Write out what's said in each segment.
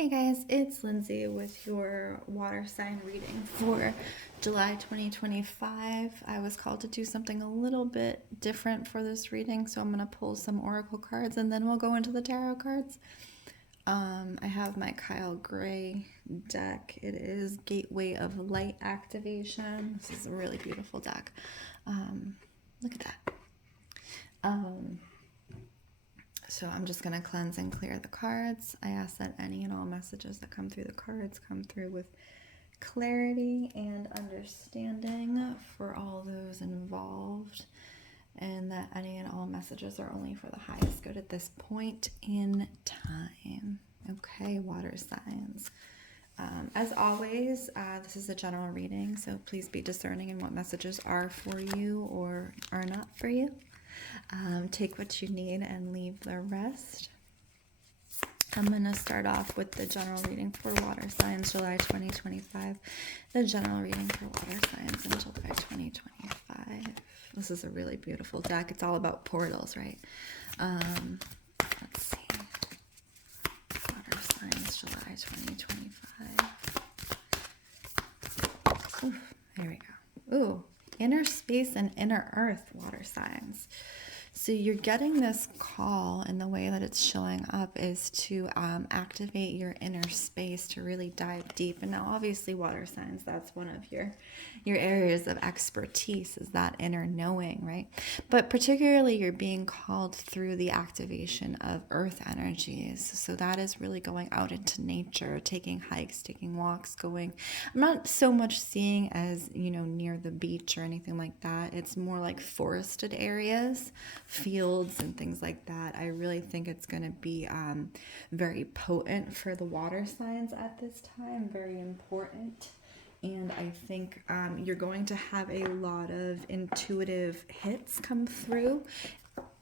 Hey guys, it's Lindsay with your water sign reading for July 2025. I was called to do something a little bit different for this reading, so I'm going to pull some oracle cards and then we'll go into the tarot cards. I have my Kyle Gray deck. It is Gateway of Light Activation. This is a really beautiful deck. Look at that. So I'm just going to cleanse and clear the cards. I ask that any and all messages that come through the cards come through with clarity and understanding for all those involved, and that any and all messages are only for the highest good at this point in time. Okay, water signs. As always, this is a general reading, so please be discerning in what messages are for you or are not for you. Take what you need and leave the rest. I'm going to start off with the general reading for water signs, July 2025. The general reading for water signs in July 2025. This is a really beautiful deck. It's all about portals, right? Let's see. Water signs, July 2025. Ooh, here we go. Ooh, inner space and inner earth water signs. So you're getting this call, and the way that it's showing up is to activate your inner space, to really dive deep. And now obviously water signs, that's one of your areas of expertise, is that inner knowing, right? But particularly you're being called through the activation of earth energies. So that is really going out into nature, taking hikes, taking walks, going. I'm not so much seeing as, near the beach or anything like that. It's more like forested areas, fields and things like that. I really think it's going to be very potent for the water signs at this time, very important. And I think you're going to have a lot of intuitive hits come through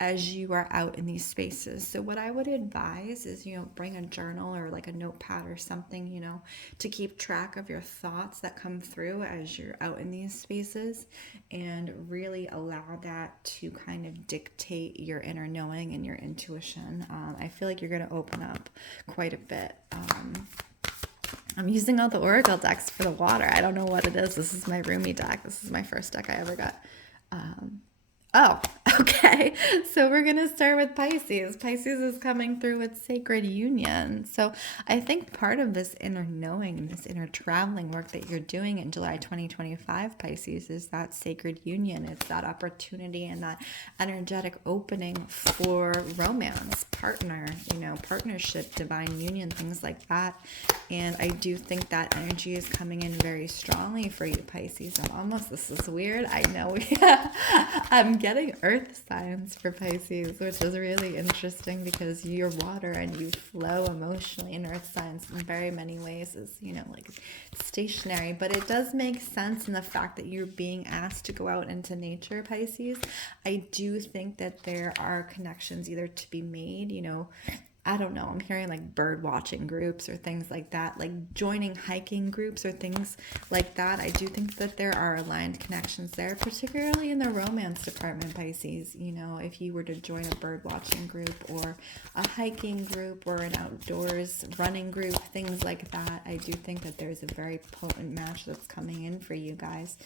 as you are out in these spaces. So what I would advise is, bring a journal or like a notepad or something, to keep track of your thoughts that come through as you're out in these spaces, and really allow that to kind of dictate your inner knowing and your intuition. I feel like you're going to open up quite a bit. I'm using all the oracle decks for the water. I don't know what it is. This is my roomie deck. This is my first deck I ever got. Oh, okay. So we're going to start with Pisces. Pisces is coming through with sacred union. So I think part of this inner knowing, this inner traveling work that you're doing in July 2025, Pisces, is that sacred union. It's that opportunity and that energetic opening for romance, partnership, divine union, things like that. And I do think that energy is coming in very strongly for you, Pisces. This is weird. I know. I'm getting earth signs for Pisces, which is really interesting because you're water and you flow emotionally, and earth signs in very many ways is, like stationary. But it does make sense in the fact that you're being asked to go out into nature, Pisces. I do think that there are connections either to be made, I don't know, I'm hearing like bird watching groups or things like that, like joining hiking groups or things like that. I do think that there are aligned connections there, particularly in the romance department, Pisces. If you were to join a bird watching group or a hiking group or an outdoors running group, things like that, I do think that there's a very potent match that's coming in for you guys.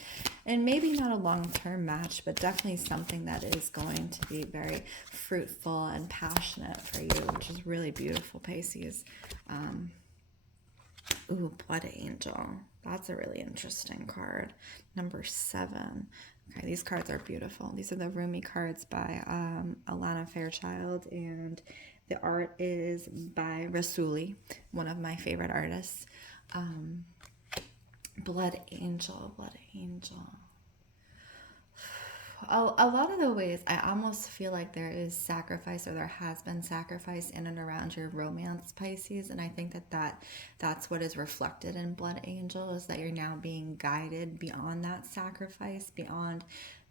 And maybe not a long-term match, but definitely something that is going to be very fruitful and passionate for you, which is really beautiful, Pisces. Blood Angel. That's a really interesting card. Number 7. Okay, these cards are beautiful. These are the Rumi cards by Alana Fairchild, and the art is by Rasuli, one of my favorite artists. Blood Angel. A lot of the ways, I almost feel like there is sacrifice, or there has been sacrifice in and around your romance, Pisces. And I think that's what is reflected in Blood Angel, is that you're now being guided beyond that sacrifice, beyond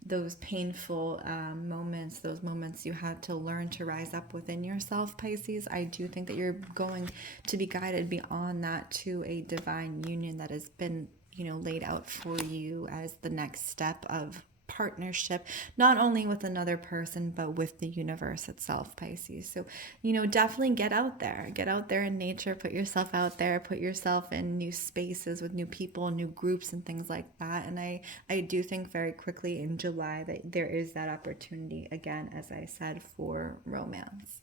those painful moments, those moments you had to learn to rise up within yourself, Pisces. I do think that you're going to be guided beyond that to a divine union that has been, laid out for you as the next step of partnership, not only with another person, but with the universe itself, Pisces. So, you know, definitely get out there in nature, put yourself out there, put yourself in new spaces with new people, new groups and things like that. And I do think very quickly in July that there is that opportunity again, as I said, for romance.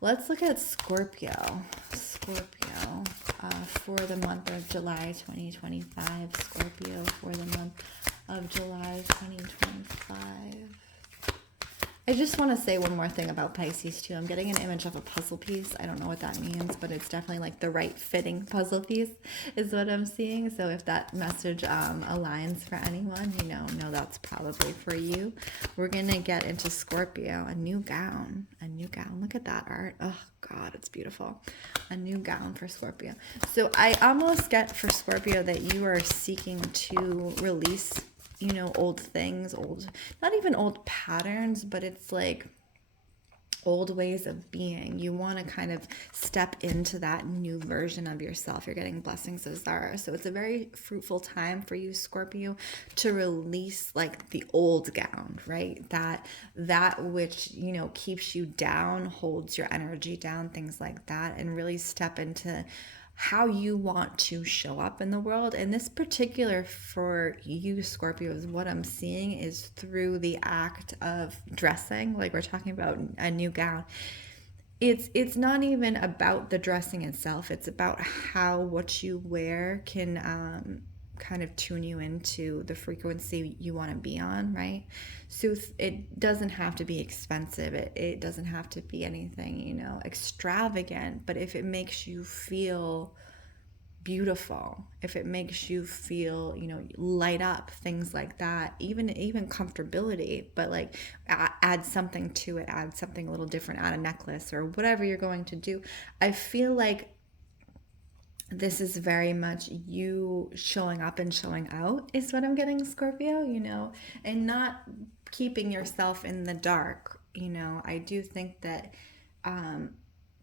Let's look at Scorpio. Scorpio for the month of July 2025. Scorpio for the month of July 2025. I just want to say one more thing about Pisces too. I'm getting an image of a puzzle piece. I don't know what that means, but it's definitely like the right fitting puzzle piece is what I'm seeing. So if that message aligns for anyone, you know that's probably for you. We're going to get into Scorpio, a new gown. Look at that art. Oh God, it's beautiful. A new gown for Scorpio. So I almost get for Scorpio that you are seeking to release, you know, old things, not even old patterns, but it's like old ways of being. You want to kind of step into that new version of yourself. You're getting blessings of Zara. So it's a very fruitful time for you, Scorpio, to release like the old gown, right? That which, you know, keeps you down, holds your energy down, things like that, and really step into how you want to show up in the world. And this particular for you, Scorpios, what I'm seeing is through the act of dressing, like we're talking about a new gown. It's not even about the dressing itself. It's about how what you wear can kind of tune you into the frequency you want to be on, right? So it doesn't have to be expensive. It doesn't have to be anything, you know, extravagant. But if it makes you feel beautiful, if it makes you feel, you know, light up, things like that, even comfortability, but like add something to it, add something a little different, add a necklace or whatever you're going to do. I feel like this is very much you showing up and showing out is what I'm getting, Scorpio, you know, and not keeping yourself in the dark. You know, I do think that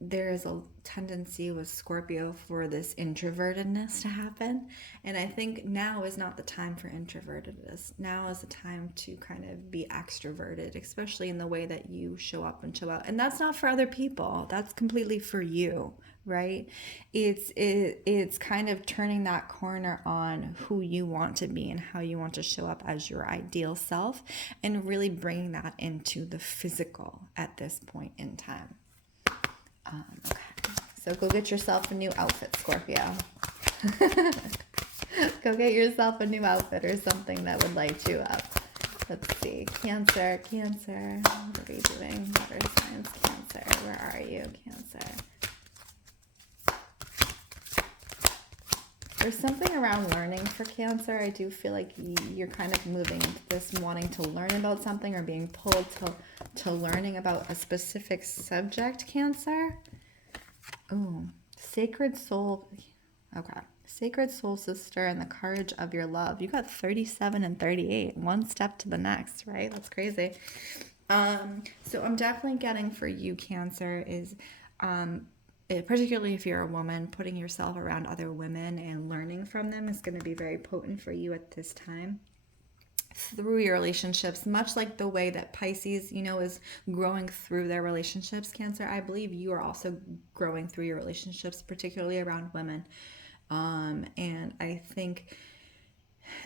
there is a tendency with Scorpio for this introvertedness to happen. And I think now is not the time for introvertedness. Now is the time to kind of be extroverted, especially in the way that you show up and show out. And that's not for other people. That's completely for you, right? It's kind of turning that corner on who you want to be and how you want to show up as your ideal self, and really bringing that into the physical at this point in time. Okay, so go get yourself a new outfit, Scorpio. Go get yourself a new outfit or something that would light you up. Let's see. Cancer. What are you doing? Water signs, Cancer. Where are you, Cancer? There's something around learning for Cancer. I do feel like you're kind of moving into this wanting to learn about something or being pulled to learning about a specific subject, Cancer. Oh, Sacred Soul. Okay. Sacred Soul Sister and the Courage of Your Love. You got 37 and 38. One step to the next, right? That's crazy. So I'm definitely getting for you, Cancer, is particularly if you're a woman, putting yourself around other women and learning from them is going to be very potent for you at this time. Through your relationships, much like the way that Pisces, you know, is growing through their relationships, Cancer, I believe you are also growing through your relationships, particularly around women. And I think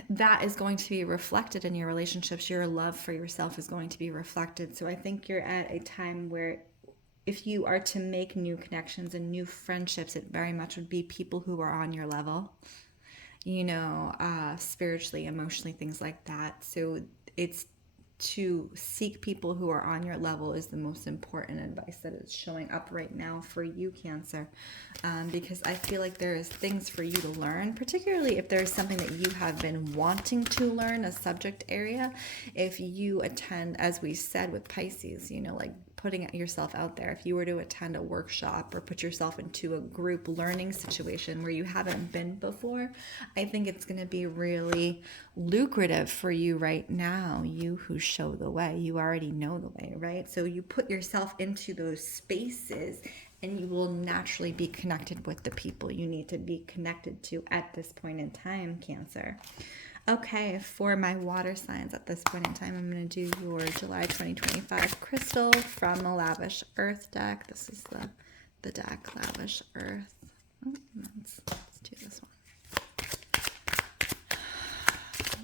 that is going to be reflected in your relationships. Your love for yourself is going to be reflected. So I think you're at a time where if you are to make new connections and new friendships, it very much would be people who are on your level, you know, spiritually, emotionally, things like that. So it's to seek people who are on your level is the most important advice that is showing up right now for you, Cancer, because I feel like there is things for you to learn, particularly if there's something that you have been wanting to learn, a subject area. If you attend, as we said with Pisces, you know, like putting yourself out there. If you were to attend a workshop or put yourself into a group learning situation where you haven't been before, I think it's going to be really lucrative for you right now. You who show the way, you already know the way, right? So you put yourself into those spaces and you will naturally be connected with the people you need to be connected to at this point in time, Cancer. Okay, for my water signs at this point in time, I'm going to do your July 2025 crystal from the Lavish Earth deck. This is the deck, Lavish Earth. Oh, let's do this one.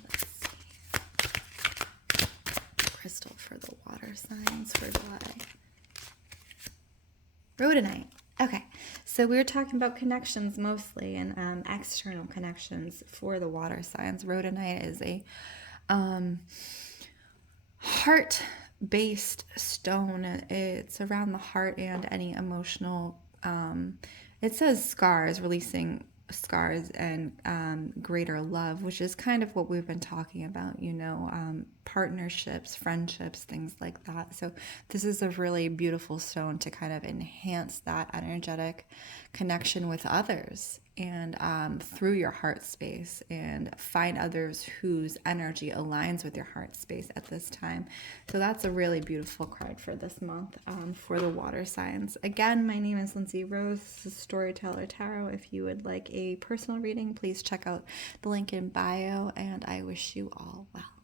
Let's see. Crystal for the water signs for July. Rhodonite. Okay, so we were talking about connections mostly and external connections for the water signs. Rhodonite is a heart-based stone. It's around the heart and any emotional. It says scars, releasing scars and greater love, which is kind of what we've been talking about, partnerships, friendships, things like that. So this is a really beautiful stone to kind of enhance that energetic connection with others and through your heart space, and find others whose energy aligns with your heart space at this time. So that's a really beautiful card for this month for the water signs. Again, my name is Lindsey Rose. This is Storyteller Tarot. If you would like a personal reading, please check out the link in bio, and I wish you all well.